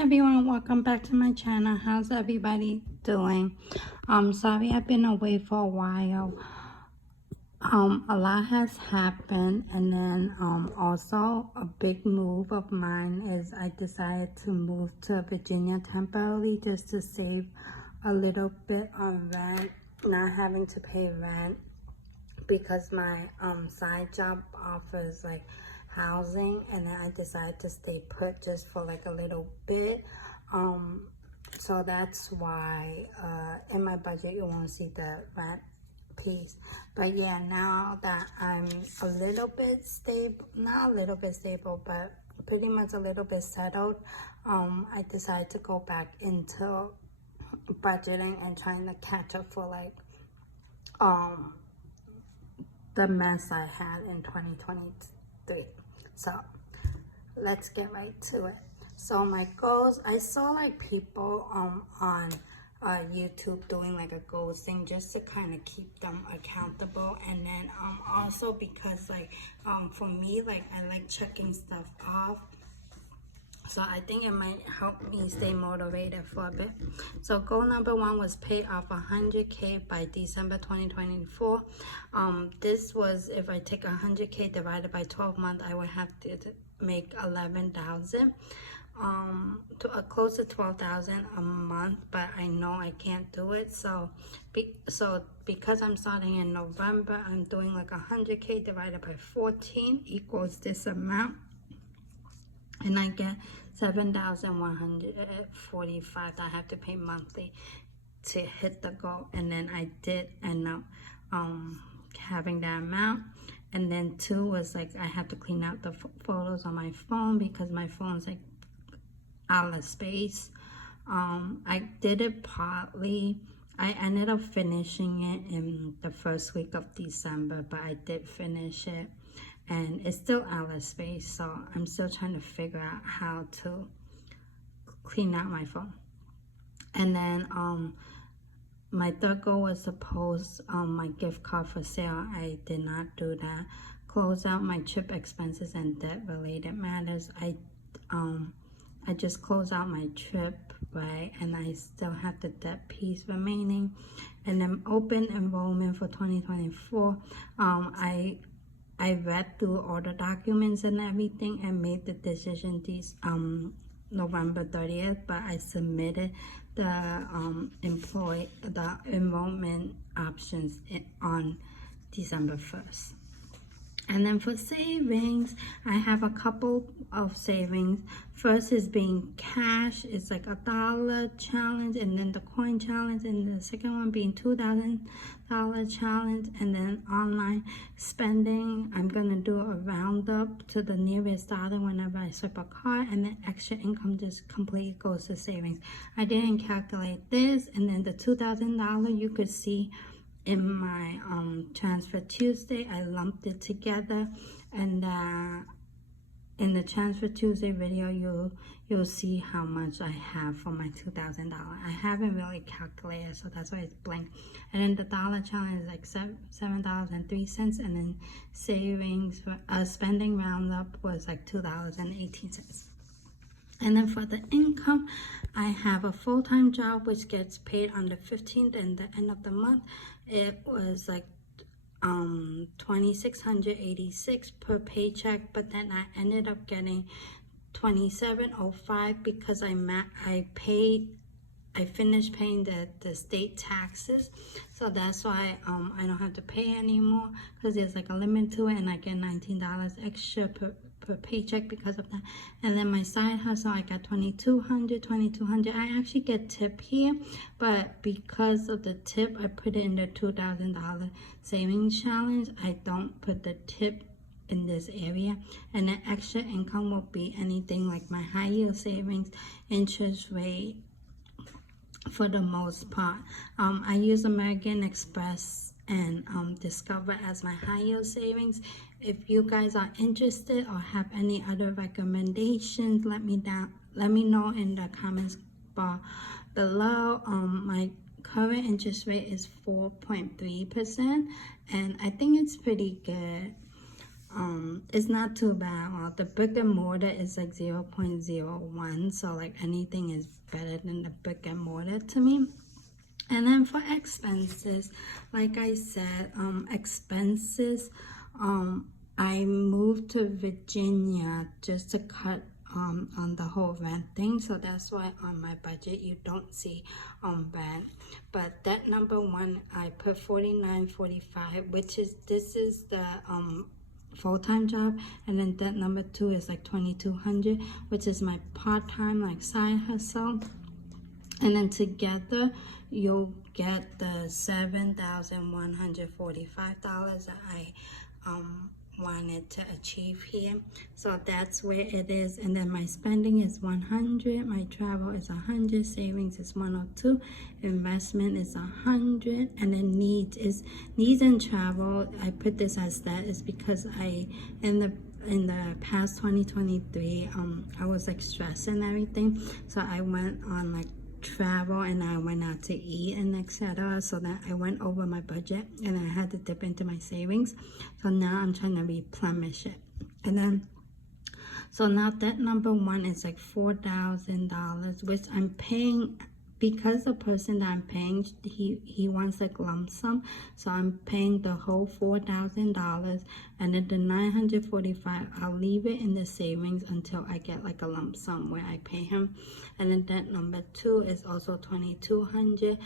everyone, welcome back to my channel. How's everybody doing? Sorry I've been away for a while. A lot has happened, and then also a big move of mine is I decided to move to Virginia temporarily just to save a little bit on rent, not having to pay rent, because my side job offers like housing, and then I decided to stay put just for like a little bit. So that's why in my budget you won't see the rent piece. But yeah, now that I'm a little bit stable, not a little bit stable, but pretty much a little bit settled, I decided to go back into budgeting and trying to catch up for like the mess I had in 2023. So let's get right to it. So my goals, I saw like people on YouTube doing like a goals thing just to kind of keep them accountable, and then also because like for me, like I like checking stuff off. So I think it might help me stay motivated for a bit. So goal number one was pay off 100K by December 2024. This was, if I take 100K divided by 12 months, I would have to make 11,000. To close to 12,000 a month, but I know I can't do it. So because I'm starting in November, I'm doing like 100K divided by 14 equals this amount, and I get 7,145 that I have to pay monthly to hit the goal. And then I did end up having that amount. And then two was like I have to clean out the photos on my phone because my phone's like out of space. I did it partly. I ended up finishing it in the first week of December, but I did finish it, and it's still out of space, so I'm still trying to figure out how to clean out my phone. And then my third goal was to post my gift card for sale. I did not do that. Close out my trip expenses and debt related matters. I just closed out my trip, right? And I still have the debt piece remaining. And then open enrollment for 2024. I read through all the documents and everything and made the decision this November 30th, but I submitted the enrollment options on December 1st. And then for savings, I have a couple of savings. First is being cash. It's like $1 challenge, and then the coin challenge, and the second one being $2,000 challenge. And then online spending, I'm gonna do a roundup to the nearest dollar whenever I swipe a card, and then extra income just completely goes to savings. I didn't calculate this, and then the $2,000 you could see in my Transfer Tuesday. I lumped it together, and in the Transfer Tuesday video you'll see how much I have for my $2,000. I haven't really calculated, so that's why it's blank. And then the dollar challenge is like $7.03, and then savings for spending roundup was like $2.18. And then for the income, I have a full-time job which gets paid on the 15th and the end of the month. It was like $2,686 per paycheck, but then I ended up getting $2,705 because I finished paying the state taxes, so that's why I don't have to pay anymore, because there's like a limit to it, and I get $19 extra per paycheck because of that. And then my side hustle, I got $2,200. I actually get tip here, but because of the tip, I put it in the $2,000 savings challenge. I don't put the tip in this area. And the extra income will be anything like my high yield savings, interest rate, for the most part. I use American Express and Discover as my high yield savings. If you guys are interested or have any other recommendations, let me know in the comments bar below. My current interest rate is 4.3%, and I think it's pretty good. it's not too bad. Well, the brick and mortar is like 0.01, so like anything is better than the brick and mortar to me. And then for expenses, like I said, expenses, I moved to Virginia just to cut on the whole rent thing, so that's why on my budget you don't see rent. But that number one, I put $49.45, which is, this is the full-time job, and then that number two is like $2,200, which is my part-time like side hustle. And then together you'll get the $7,145 that I wanted to achieve here. So that's where it is. And then my spending is 100, my travel is 100, savings is 102, investment is 100, and then needs and travel. I put this as that is because in the past 2023 I was like stressed and everything, so I went on like travel and I went out to eat and etc., so that I went over my budget and I had to dip into my savings. So now I'm trying to replenish it. And then so now that number one is like $4,000, which I'm paying because the person that I'm paying, he wants like lump sum, so I'm paying the whole $4,000, and then the $945 I'll leave it in the savings until I get like a lump sum where I pay him. And then that number two is also $2,200.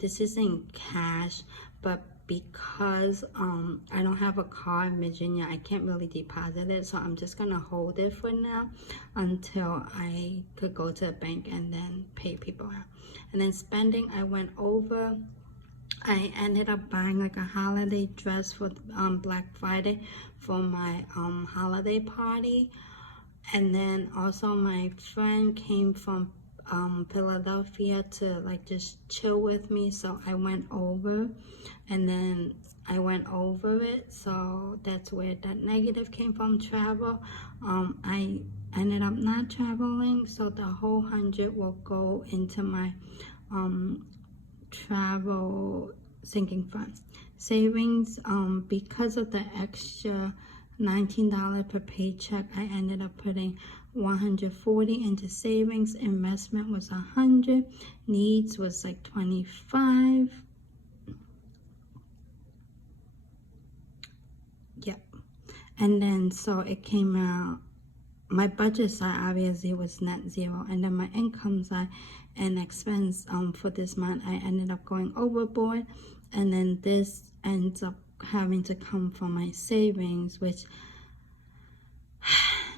This is in cash, but because I don't have a car in Virginia, I can't really deposit it, so I'm just gonna hold it for now until I could go to the bank and then pay people out. And then spending, I went over. I ended up buying like a holiday dress for Black Friday for my holiday party. And then also my friend came from Philadelphia to like just chill with me, so I went over, and then I went over it, so that's where that negative came from. Travel, I ended up not traveling, so the whole 100 will go into my travel sinking fund. Savings, because of the extra $19 per paycheck, I ended up putting 140 into savings. Investment was 100. Needs was like 25. Yep. And then so it came out, my budget side obviously was net zero, and then my income side and expense for this month, I ended up going overboard, and then this ends up having to come from my savings, which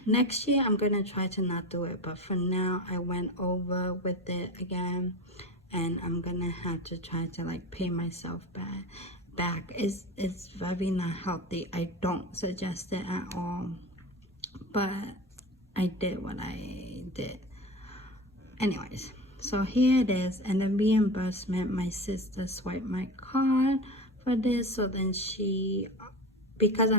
next year I'm gonna try to not do it, but for now I went over with it again, and I'm gonna have to try to like pay myself back. It's very not healthy. I don't suggest it at all, but I did what I did anyways. So here it is. And the reimbursement, my sister swiped my card for this, so then she, because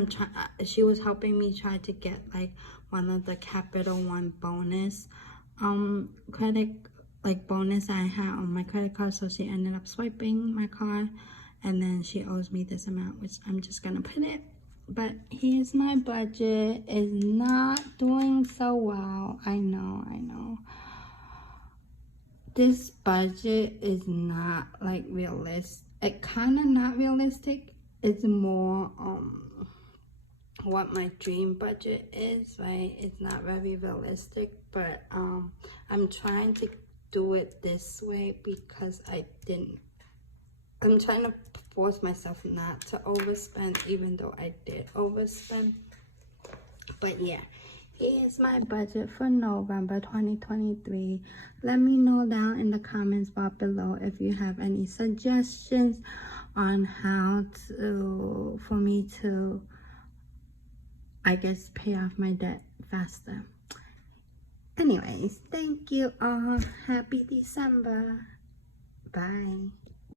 she was helping me try to get like one of the Capital One bonus credit, like bonus I had on my credit card, so she ended up swiping my card, and then she owes me this amount, which I'm just gonna put it. But here's my budget. It's not doing so well. I know. This budget is not like realistic. It kind of not realistic. It's more what my dream budget is, right? It's not very realistic, but I'm trying to do it this way because I'm trying to force myself not to overspend, even though I did overspend. But yeah, here's my budget for November 2023. Let me know down in the comments bar below if you have any suggestions on how for me to, I guess, pay off my debt faster. Anyways, thank you all. Happy December. Bye.